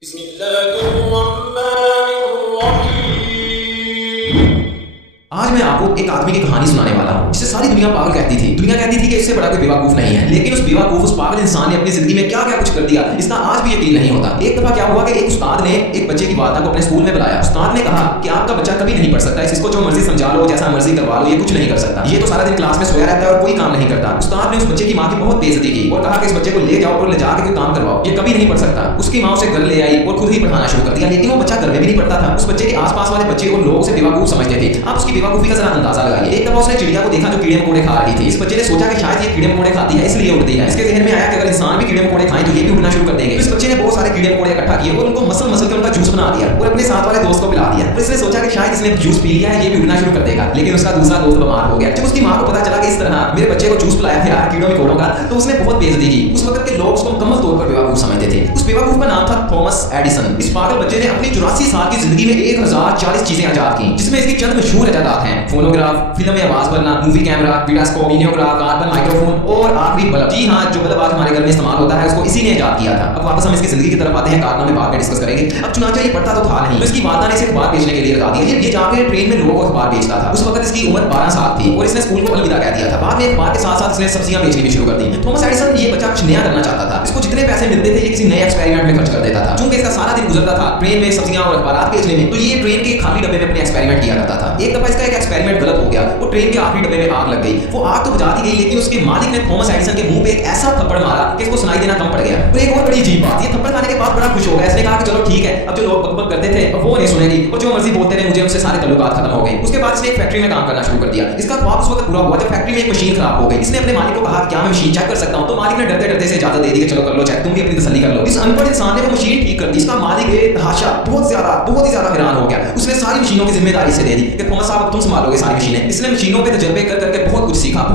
आज मैं आपको एक आदमी की कहानी सुनाने वाला हूँ जिसे सारी दुनिया पागल कहती थी। दुनिया कहती थी कि इससे बड़ा कोई बेवकूफ नहीं है, लेकिन उस बेवकूफ उस पागल इंसान ने अपनी जिंदगी में क्या क्या कुछ कर दिया, इसका आज भी यकीन नहीं होता। एक दफा क्या हुआ कि एक उस्ताद ने एक बच्चे की वालदा को अपने स्कूल में बुलाया। उस्ताद ने कहा कि आपका बच्चा कभी नहीं पढ़ सकता, इसको जो मर्जी समझा लो, जैसा मर्जी करवा लो, ये कुछ नहीं कर सकता, ये तो सारा दिन क्लास में सोया रहता है और कोई काम नहीं करता। उस्ताद ने उस बच्चे की माँ की बहुत बेइज्जती की और कहा कि इस बच्चे को ले जाओ और ले जाकर कोई काम करवाओ, ये कभी नहीं पढ़ सकता। उसकी माँ उसे घर ले आई और खुद ही पढ़ाना शुरू कर दिया, लेकिन वो बच्चा घर में भी नहीं पढ़ता था। उस बच्चे के आसपास वाले बच्चे और लोग उसे बेवकूफ समझते थे। आप उसकी बेवकूफी का जरा अंदाजा लगाइए। एक दफा उसने चिड़िया को देखा जो कीड़े मकोड़े खा रही थी। इस बच्चे ने सोचा कि शायद ये कीड़े मकोड़े खाती है इसलिए उड़ती है। इसके जहन में आया कि अगर इंसान भी कीड़े मकोड़े खाएं तो ये भी उड़ना शुरू कर देंगे। इस बच्चे ने बहुत सारे कीड़े मकोड़े इकट्ठा किए और उनको मसल मसल के उनका जूस बना दिया और अपने साथ वाले दोस्त को पिला दिया। और इसने सोचा कि शायद इसने जूस पी लिया है, ये भी उड़ना शुरू कर देगा, लेकिन उसका दूसरा दोस्त बीमार हो गया। जब उसकी माँ को पता चला कि इस तरह मेरे बच्चे को जूस पिलाया था यार कीड़ों मकोड़ों का, तो उसने बहुत बेइज्जती की। उस वक्त के लोग उसको मुकम्मल तौर पर बेवकूफ समझते थे। उस बेवकूफ का नाम था थॉमस एडिसन। इस पागल बच्चे ने अपनी 84 साल की जिंदगी में 1040 चीजें ईजाद की, जिसमें इसकी चंद मशहूर ईजादात हैं: फोनोग्राफ, फिल्म में आवाज भरना, movie camera, videoscope, videograph, carbon microphone और आखिरी बल्ब। जी हाँ, जो बल्ब आज हमारे घर में इस्तेमाल होता है उसको इसी ने ईजाद किया था। अब वापस हम इसकी जिंदगी की तरफ आते हैं, कारनामे बाद में डिस्कस करेंगे। अब चुनाचा ये पढ़ता तो था नहीं, तो इसकी वालदा ने इसे अखबार बेचने के लिए लगा दिया। ये जाकर ट्रेन में लोगों को अखबार बेचता था। उस वक्त इसकी उम्र 12 साल थी और इसने स्कूल को अलविदा कह दिया था। बाद में अखबार के साथ साथ इसने सब्जियां बेचनी भी शुरू कर दी। थॉमस एडिसन ये बच्चा कुछ नया करना चाहता था। इसको जितने पैसे मिलते थे ये किसी नए एक्सपेरिमेंट में खर्च कर देता था। चूंकि इसका सारा दिन गुजरता था ट्रेन में सब्जियां और अखबार बेचने में, तो ये ट्रेन के खाली डब्बे में अपने एक्सपेरिमेंट किया करता था। एक दफा इसका एक एक्सपेरिमेंट गलत हो गया, वो ट्रेन के आखिरी डब्बे में आग लग गई। वो आग तो बुझा दी गई, लेकिन उसके मालिक ने थॉमस एडिसन के मुंह पे एक ऐसा थप्पड़ मारा कि इसको सुनाई देना कम पड़ गया। और एक और बड़ी अजीब बात, ये थप्पड़ खाने के बाद बड़ा खुश हो गया। इसने कहा कि चलो ठीक है, अब जो लोग बकबक करते थे वो नहीं सुनेगी और जो मर्जी बोलते रहे, मुझे उनसे सारे ताल्लुकात खत्म हो गए। उसके बाद इसने एक फैक्ट्री में काम करना शुरू कर दिया। इसका ख्वाब उस वक्त पूरा हुआ जब फैक्ट्री में एक मशीन खराब हो गई। इसने अपने मालिक को कहा क्या मैं मशीन चेक कर सकता हूं, तो मालिक ने डरते डरते से इजाजत दे दी कि चलो कर लो चेक, तुम भी अपनी तसल्ली कर लो। इस अनपढ़ इंसान ने वो मशीन ठीक कर दी। इसका मालिक बेतहाशा बहुत ही ज्यादा हैरान हो गया। उसने सारी मशीनों की जिम्मेदारी से दे दी कि थॉमस साहब तुम संभालोगे सारी मशीनें। इसने मशीनों पे तजर्बे कर करके बहुत कुछ सीखा।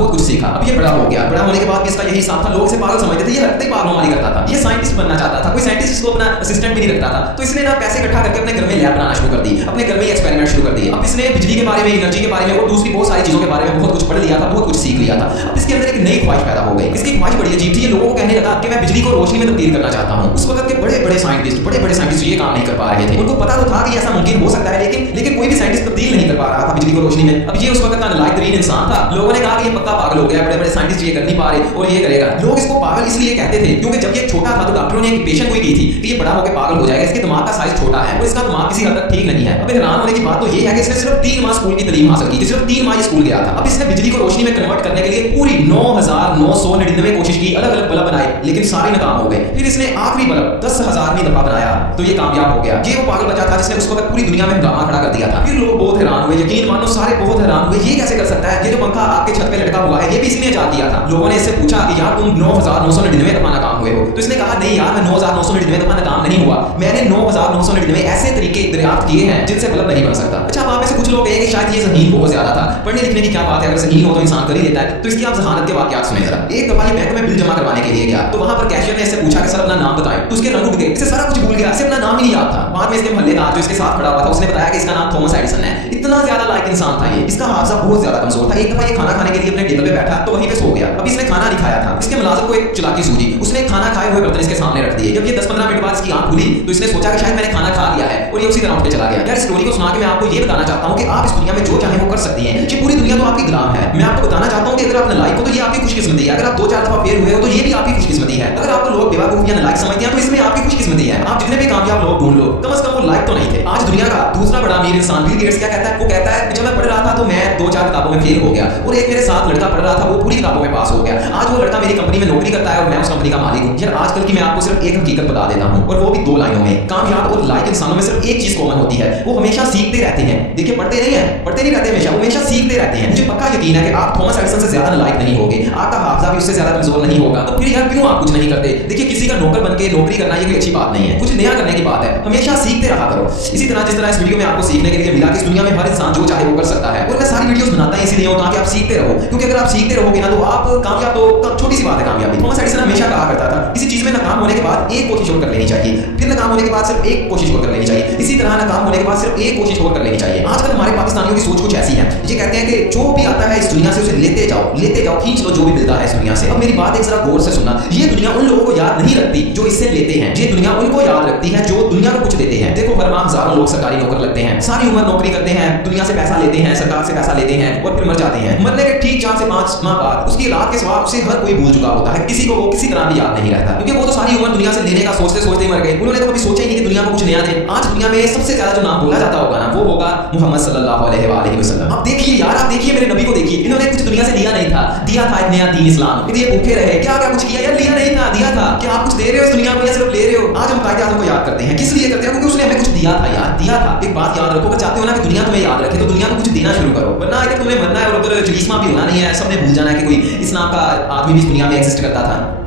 अब ये बड़ा हो गया। बड़ा होने के बाद भी इसका यही हिसाब था, लोग इसे पागल समझते थे, ये हरकतें पागलमारी करता था। ये साइंटिस्ट बनना चाहता था, कोई साइंटिस्ट इसको अपना असिस्टेंट भी नहीं रखता था। तो इसने ना पैसे इकट्ठा करके अपने घर में लैब बनाना शुरू कर दी, अपने घर में एक्सपेरिमेंट शुरू कर दिए। अब इसने बिजली के बारे में, एनर्जी के बारे में और दूसरी बहुत सारी चीजों के बारे में बहुत कुछ पढ़ लिया था, बहुत कुछ सीख लिया था। अब इसके अंदर एक नई ख्वाहिश पैदा हो गई। इसकी ख्वाहिश बड़ी अजीब थी। ये लोगों को कहने लगा कि मैं बिजली को रोशनी में तब्दील करना चाहता हूं। उस वक्त के बड़े बड़े साइंटिस्ट ये काम नहीं कर पा रहे थे। उनको पता तो था कि ऐसा मुमकिन हो सकता है, लेकिन कोई भी साइंटिस्ट तब्दील नहीं कर पा रहा था बिजली को रोशनी में। अब ये उस वक्त का नालायक तरीन इंसान था। लोगों ने कहा कि ये पक्का पागल हो गया, बड़े बड़े साइंटिस्ट ये कर नहीं पा रहे और ये करेगा। लोग इसको पागल इसलिए कहते थे क्योंकि जब ये छोटा था तो डॉक्टरों ने एक पेशेंट को की थी कि ये बड़ा होकर पागल हो जाएगा, इसके दिमाग का साइज छोटा है और इसका दिमाग किसी हद तक ठीक नहीं है। अब हैरान होने की बात तो ये है कि इसने सिर्फ 3 माह स्कूल की तालीम हासिल की थी, सिर्फ 3 माह स्कूल गया था। अब इसने बिजली को रोशनी में कन्वर्ट करने के लिए पूरी 9999 कोशिश की, अलग अलग बल्ब बनाए, लेकिन सारे नाकाम हो गए। फिर इसने आखिरी बल्ब 10,000वीं दफा बनाया तो ये कामयाब हो गया। ये वो पागल बच्चा था जिसने उस वक्त पूरी दुनिया में हंगामा खड़ा कर दिया था। फिर लोग बहुत हैरान हुए, यकीन मानो सारे बहुत हैरान हुए, ये कैसे कर सकता है, ये जो पंखा आपके छत पे लटका हुआ है ये भी इसी ने ईजाद किया था। लोगों ने इससे पूछा कि यार तुम 9999 दफा नाकाम हुए हो, तो इसने कहा नहीं यार मैं 9999 दफा नाकाम नहीं हुआ, मैंने 9999 ऐसे तरीके दरियाफ्त किए हैं जिनसे बल्ब नहीं बन सकता। अच्छा, अब आप में से कुछ लोग कहेंगे शायद ये ज़हीन बहुत ज्यादा था, पढ़ने लिखने की क्या बात है, अगर ज़हीन हो तो इंसान कर ही देता है। तो इसकी आप ज़हानत के वाकयात सुने जरा। एक दफा ये बैंक में बिल जमा करवाने के लिए गया तो वहां पर कैशियर ने इससे पूछा कि सर अपना नाम बताएं, तो उसके रंग उड़ गए, इसे सारा कुछ भूल गया, इसे अपना नाम ही नहीं याद था। बाद में इसके मोहल्ले का जो इसके साथ खड़ा हुआ था उसने बताया कि इसका नाम थॉमस एडिसन है। इतना ज्यादा लायक इंसान था ये, इसका हादसा बहुत ज्यादा कमजोर था। एक दफा ये खाना खाने के लिए अपने टेबल पे बैठा तो वहीं पे सो गया। अब इसने खाना नहीं खाया था, इसके मुलाजिम को एक चालाकी सूझी, उसने खाना खाए हुए बर्तन इसके सामने रख दिए। जब ये 10-15 मिनट बाद इसकी आंख खुली तो इसने सोचा कि शायद मैंने खाना खा लिया है और ये उसी तरह उठ के चला गया। यार स्टोरी को सुना के मैं आपको ये बताना चाहता हूं कि आप इस दुनिया में जो चाहे वो कर सकती हैं। ये पूरी दुनिया तो आपकी गुलाम है। मैं आपको बताना चाहता हूं कि अगर आप नालायक हो तो ये आपकी खुशकिस्मती है, अगर आप 2-4 दफा फेल हुए हो तो ये भी आपकी खुशकिस्मती है। अगर आपको लोग बेवकूफ या नालायक समझते हैं तो इसमें आपकी खुशकिस्मती है। आप जितने भी कामयाब लोग ढूंढ लो, कम से कम वो लायक तो नहीं थे। आज दुनिया का दूसरा बड़ा अमीर इंसान बिल गेट्स क्या कहता है, वो कहता है कि जब मैं पढ़ रहा था तो मैं 2-4 किताबों में फेल हो गया और एक मेरे साथ लड़का पढ़ रहा था वो पूरी किताबों में पास हो गया। आज वो लड़का मेरी कंपनी में नौकरी करता है और मैं उस कंपनी का मालिक हूं। यार आजकल की मैं आपको सिर्फ एक हकीकत बता देता हूं और वो भी 2 लाइनों में। कामयाब और लायक इंसानों में सिर्फ एक चीज कॉमन होती है, वो हमेशा सीखते रहते हैं। देखिए पढ़ते नहीं रहते हमेशा सीखते रहते हैं। मुझे पक्का यकीन है कि आप थॉमस एडिसन से ज्यादा नालायक नहीं होगे, आपका हाफजा भी उससे ज्यादा कमजोर नहीं होगा। तो फिर यार क्यों आप कुछ नहीं करते? देखिए किसी का नौकर बनके नौकरी करना ये कोई अच्छी बात नहीं है, कुछ नया करने की बात है। हमेशा सीखते रहा करो। इसी तरह जिस तरह इस वीडियो में आपको सीखने के लिए मिला कि इस दुनिया में हर इंसान जो चाहे वो कर सकता है, और मैं सारी वीडियोस बनाता है इसीलिए ताकि आप सीखते रहो, क्योंकि अगर आप सीखते रहोगे ना तो आप कामयाब तो छोटी सी बात है कामयाबी। थॉमस एडिसन हमेशा कहा करता था किसी चीज में नाकाम होने के बाद एक कोशिश और कर लेनी चाहिए, फिर नाकाम होने के बाद सिर्फ एक कोशिश और कर लेनी चाहिए, इसी तरह नाकाम होने के बाद सिर्फ एक कोशिश और कर लेनी चाहिए। आजकल हमारे पाकिस्तानियों की सोच कुछ ऐसी है, ये कहते हैं कि जो भी आता है इस दुनिया से उसे लेते जाओ, खींच लो जो भी मिलता है इस दुनिया से। अब मेरी बात एक जरा गौर से सुनना, ये दुनिया उन लोगों को याद नहीं रखती जो इससे लेते हैं, ये दुनिया उनको याद रखती है जो दुनिया को कुछ देते हैं। देखो हर माह हजारों लोग सरकारी नौकर लगते हैं, सारी उम्र नौकरी करते हैं, दुनिया से पैसा लेते हैं, सरकार से पैसा लेते हैं और फिर मर जाते हैं। मरने के ठीक 4 से 5 माह बाद उसकी औलाद के सिवा उसे हर कोई भूल चुका होता है, किसी को वो किसी तरह भी याद नहीं रहता, क्योंकि वो तो सारी उम्र दुनिया से लेने का सोचते सोचते ही मर गए। उन्होंने तो कभी सोचा ही नहीं कि दुनिया को कुछ नया दे। आज दुनिया में सबसे ज्यादा जो नाम बोला जाता होगा ना वो होगा मुहम्मद सल्लल्लाहु अलैहि वसल्लम। अब देखिए यार, आप देखिए मेरे नबी को देखिए, इन्होंने कुछ दुनिया से लिया नहीं था, दिया था एक नया दीन इस्लाम। फिर ये भूखे रहे, क्या क्या कुछ किया यार, लिया नहीं था, दिया था। क्या आप कुछ दे रहे हो इस दुनिया को या सिर्फ ले रहे हो? आज हम कायदे आज़म को याद करते हैं, किस लिए करते हैं? क्योंकि उसने हमें कुछ दिया था यार, दिया था। एक बात याद रखो, अगर चाहते हो ना कि दुनिया तुम्हें याद रखे तो दुनिया को कुछ देना शुरू करो, वरना अगर तुम्हें मरना है और उधर चलीस्मा भी होना नहीं है, सबने भूल जाना है कि कोई इस नाम का आदमी भी इस दुनिया में एग्जिस्ट करता था।